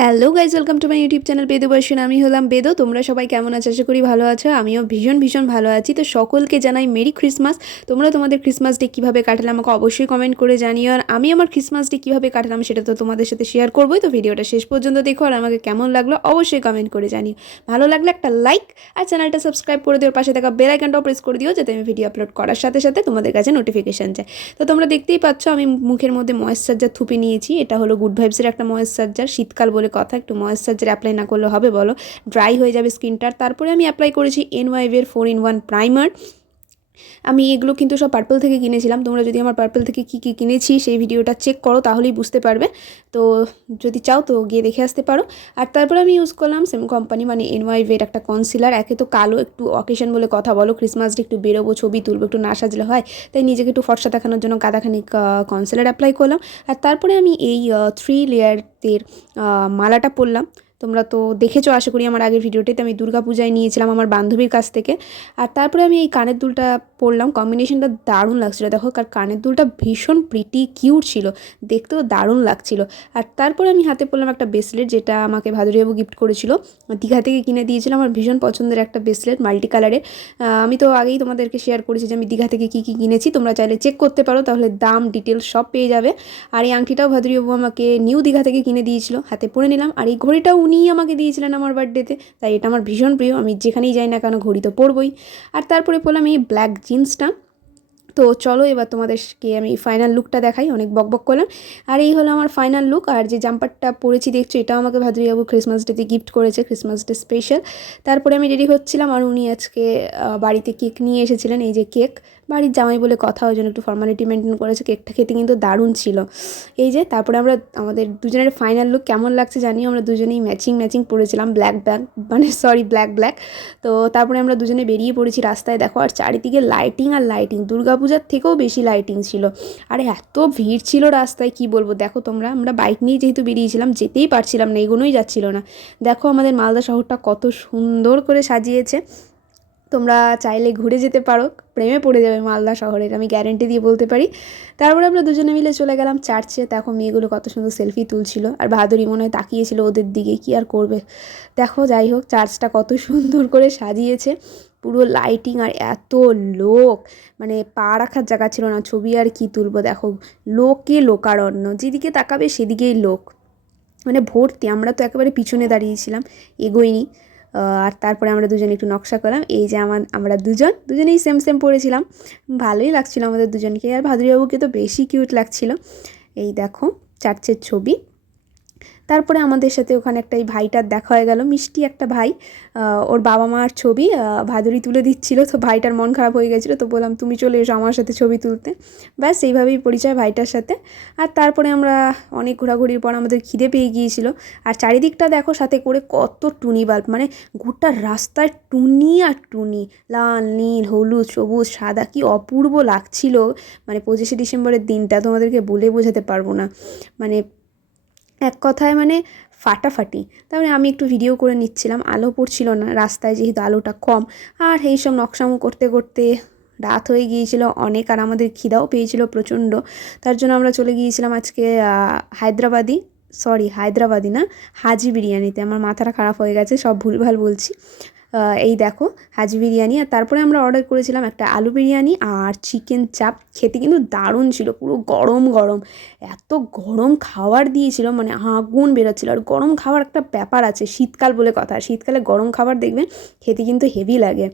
Hello guys welcome to my YouTube channel Bedu Barshan আমি হলাম বেদো। তোমরা সবাই কেমন আছো? আশা করি ভালো আছো। আমিও ভীষণ ভীষণ ভালো আছি। তো সকলকে জানাই মেরি ক্রিসমাস তোমরা তোমাদের ক্রিসমাস ডে কীভাবে কাটালে আমাকে অবশ্যই কমেন্ট করে জানিও। আর আমি আমার ক্রিসমাস ডে কীভাবে কাটালাম সেটা তো তোমাদের সাথে শেয়ার করবোই। তো ভিডিওটা শেষ পর্যন্ত দেখো আর আমাকে কেমন লাগল অবশ্যই কমেন্ট করে জানিও। ভালো লাগলে একটা লাইক আর চ্যানেলটা সাবস্ক্রাইব করে দিও। পাশে থাকা বেল আইকনটাও প্রেস করে দিও যাতে আমি ভিডিও আপলোড করার সাথে সাথে তোমাদের কাছে নোটিফিকেশান যায়। তো তোমরা দেখতেই পাচ্ছ আমি মুখের মধ্যে ময়েশ্চারাইজার থুপে নিয়েছি। এটা হলো গুড ভাইবসের একটা ময়েশ্চারাইজার শীতকাল কথা, একটু ময়েশ্চারাইজার অ্যাপ্লাই না করলে হবে, বলো। ড্রাই হয়ে যাবে স্কিনটার তারপরে আমি অ্যাপ্লাই করেছি এন ওয়াইভের ফোর ইন ওয়ান প্রাইমার আমি এগুলো কিন্তু সব পার্পল থেকে কিনেছিলাম। তোমরা যদি আমার পার্পল থেকে কী কী কিনেছি সেই ভিডিওটা চেক করো, তাহলেই বুঝতে পারবে। তো যদি চাও তো গিয়ে দেখে আসতে পারো। আর তারপরে আমি ইউজ করলাম সেম কোম্পানি মানে এনওয়াইভের একটা কনসিলার একে তো কালো, একটু অকেশন বলে কথা বলো ক্রিসমাস ডে একটু বেরোবো, ছবি তুলবো, একটু না সাজলে হয়। তাই নিজেকে একটু ফর্সা দেখানোর জন্য গাদাখানিক কনসিলার অ্যাপ্লাই করলাম। আর তারপরে আমি এই থ্রি লেয়ারদের মালাটা পরলাম। তোমরা তো দেখেছ, আশা করি আমার আগের ভিডিওটিতে আমি দুর্গা পূজায় নিয়েছিলাম আমার বান্ধবীর কাছ থেকে। আর তারপরে আমি এই কানের দুলটা পরলাম কম্বিনেশনটা দারুণ লাগছিল। দেখো, কার কানের দুলটা ভীষণ প্রিটি কিউট ছিল। দেখতেও দারুণ লাগছিল। আর তারপরে আমি হাতে পরলাম একটা ব্রেসলেট যেটা আমাকে ভাদুরিবাবু গিফট করেছিল। দীঘা থেকে কিনে দিয়েছিলাম আমার ভীষণ পছন্দের একটা ব্রেসলেট মাল্টি কালারের আমি তো আগেই তোমাদেরকে শেয়ার করেছি যে আমি দীঘা থেকে কী কী কিনেছি। তোমরা চাইলে চেক করতে পারো, তাহলে দাম ডিটেলস সব পেয়ে যাবে। আর এই আংটিটাও ভাদুরিবাবু আমাকে নিউ দীঘা থেকে কিনে দিয়েছিল। হাতে পরে নিলাম। আর এই ঘড়িটাও উনিই আমাকে দিয়েছিলেন আমার বার্থডেতে তাই এটা আমার ভীষণ প্রিয়। আমি যেখানেই যাই না কেন, ঘড়ি তো পরবই। আর তারপরে পরলাম এই ব্ল্যাক জিন্সটা। তো চলো এবার তোমাদেরকে আমি ফাইনাল লুকটা দেখাই, অনেক বক বক করলাম। আর এই হলো আমার ফাইনাল লুক আর যে জাম্পারটা পরেছি দেখছ, এটাও আমাকে ভাদুরিবাবু ক্রিসমাস ডেতে গিফট করেছে ক্রিসমাস ডে স্পেশাল তারপরে আমি রেডি হচ্ছিলাম, আর উনি আজকে বাড়িতে কেক নিয়ে এসেছিলেন, এই যে কেক বাড়ির জামাই বলে কথা, ওই জন্য একটু ফর্মালিটি মেনটেন করেছে কেকটা খেতে কিন্তু দারুণ ছিল। এই যে, তারপরে আমরা আমাদের দুজনের ফাইনাল লুক কেমন লাগছে জানিও, আমরা দুজনেই ম্যাচিং ম্যাচিং পরেছিলাম ব্ল্যাক ব্ল্যাক মানে সরি ব্ল্যাক ব্ল্যাক তো তারপরে আমরা দুজনে বেরিয়ে পড়েছি রাস্তায়, দেখো, আর চারিদিকে লাইটিং আর লাইটিং দুর্গাপূজার থেকেও বেশি লাইটিং ছিল। আর, এত ভিড় ছিল রাস্তায়, কি বলব? দেখো তোমরা, আমরা বাইক নিয়ে যেহেতু বেরিয়েছিলাম, যেতেই পারছিলাম না, এগোনোই যাচ্ছিল না। দেখো আমাদের মালদা শহরটা কত সুন্দর করে সাজিয়েছে। তোমরা চাইলে ঘুরে যেতে পারো। প্রেমে পড়ে যাবে মালদা শহরের, আমি গ্যারেন্টি দিয়ে বলতে পারি। তারপরে আমরা দুজনে মিলে চলে গেলাম চার্চে দেখো মেয়েগুলো কত সুন্দর সেলফি তুলছিল। আর বাহাদুরি মনে হয় তাকিয়েছিল ওদের দিকে, কি আর করবে? দেখো যাই হোক চার্চটা কত সুন্দর করে সাজিয়েছে। পুরো লাইটিং আর এত লোক। মানে পা রাখার জায়গা ছিল না, ছবি আর কি তুলবো? দেখো, লোকে লোকারণ্য। যেদিকে তাকাবে সেদিকেই লোক। মানে ভর্তি, আমরা তো একেবারে পিছনে দাঁড়িয়েছিলাম এগোইনি। আর তারপরে আমরা দুজন একটু নকশা করলাম। এই যে আমার আমরা দুজন দুজনেই সেম সেম পড়েছিলাম ভালোই লাগছিল আমাদের দুজনকে। আর ভাদুরিবাবুকে তো বেশি কিউট লাগছিল। এই দেখো, চার্চের ছবি। তারপরে আমাদের সাথে ওখানে একটা এই ভাইটার দেখা হয়ে গেল, মিষ্টি একটা ভাই। ওর বাবা মার ছবি ভাদুরি তুলে দিচ্ছিল, তো ভাইটার মন খারাপ হয়ে গেছিল, তো বললাম, তুমি চলে এসো আমার সাথে ছবি তুলতে। ব্যাস, এইভাবেই পরিচয় ভাইটার সাথে। আর তারপরে আমরা অনেক ঘোরাঘুরির পর আমাদের খিদে পেয়ে গিয়েছিল। আর চারিদিকটা দেখো সাথে করে কত টুনি বাল্ব মানে গোটা রাস্তায় টুনি আর টুনি, লাল, নীল, হলুদ, সবুজ, সাদা, কি অপূর্ব লাগছিল। মানে পঁচিশে ডিসেম্বরের দিনটা তোমাদেরকে বলে বোঝাতে পারব না। মানে এক কথায় মানে ফাটাফাটি। তারপরে আমি একটু ভিডিও করে নিচ্ছিলাম, আলো পড়ছিল না, রাস্তায় যেহেতু আলোটা কম। আর এই সব নকশামো করতে করতে রাত হয়ে গিয়েছিল, অনেক আর আমাদের খিদাও পেয়েছিল প্রচণ্ড। তার জন্য আমরা চলে গিয়েছিলাম আজকে হায়দ্রাবাদি সরি হায়দ্রাবাদি না, হাজি বিরিয়ানিতে। আমার মাথাটা খারাপ হয়ে গেছে, সব ভুলভাল বলছি। এই দেখো, হাজি বিরিয়ানি। আর তারপরে আমরা অর্ডার করেছিলাম একটা আলু বিরিয়ানি আর চিকেন চাপ খেতে কিন্তু দারুণ ছিল, পুরো গরম গরম। এত গরম খাবার দিয়েছিল মানে আগুন বেরোচ্ছিল। আর গরম খাবার একটা ব্যাপার আছে, শীতকাল বলে কথা। শীতকালে গরম খাবার দেখবেন, খেতে কিন্তু হেভি লাগে।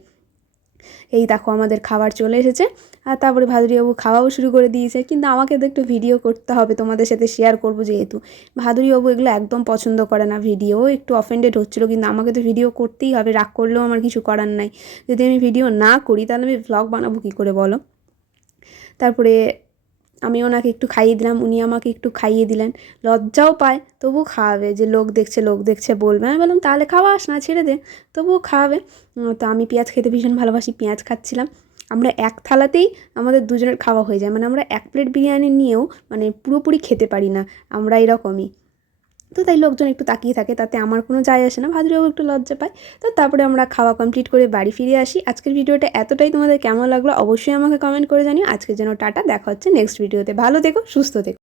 এই দেখো আমাদের খাবার চলে এসেছে। আর তারপরে ভাদুরিবাবু খাওয়াও শুরু করে দিয়েছে। কিন্তু আমাকে তো একটু ভিডিও করতে হবে, তোমাদের সাথে শেয়ার করব যেহেতু। ভাদুরিবাবু এগুলো একদম পছন্দ করে না ভিডিও একটু অফেন্ডেড হচ্ছিল, কিন্তু আমাকে তো ভিডিও করতেই হবে। রাগ করলেও আমার কিছু করার নাই। যদি আমি ভিডিও না করি, তাহলে আমি ভ্লগ বানাবো কী করে বলো? তারপরে আমি ওনাকে একটু খাইয়ে দিলাম, উনি আমাকে একটু খাইয়ে দিলেন। লজ্জাও পায় তবু খাওয়াবে, যে লোক দেখছে লোক দেখছে বলবে। আমি বললাম, তাহলে খাওয়াস না, ছেড়ে দে। তবুও খাওয়াবে। তো আমি পেঁয়াজ খেতে ভীষণ ভালোবাসি, পেঁয়াজ খাচ্ছিলাম। আমরা এক থালাতেই আমাদের দুজনের খাওয়া হয়ে যায়। মানে আমরা এক প্লেট বিরিয়ানি নিয়েও মানে পুরোপুরি খেতে পারি না। আমরা এরকমই। তো তাই লোকজন একটু তাকিয়ে থাকে, তাতে আমার কোনো যায় আসে না ভাদুরেও একটু লজ্জা পায়। তো তারপরে আমরা খাওয়া কমপ্লিট করে বাড়ি ফিরে আসি। আজকের ভিডিওটা এতটাই, তোমাদের কেমন লাগল অবশ্যই আমাকে কমেন্ট করে জানিও। আজকের জন্য টাটা, দেখা হচ্ছে নেক্সট ভিডিওতে ভালো দেখো সুস্থ থেকো।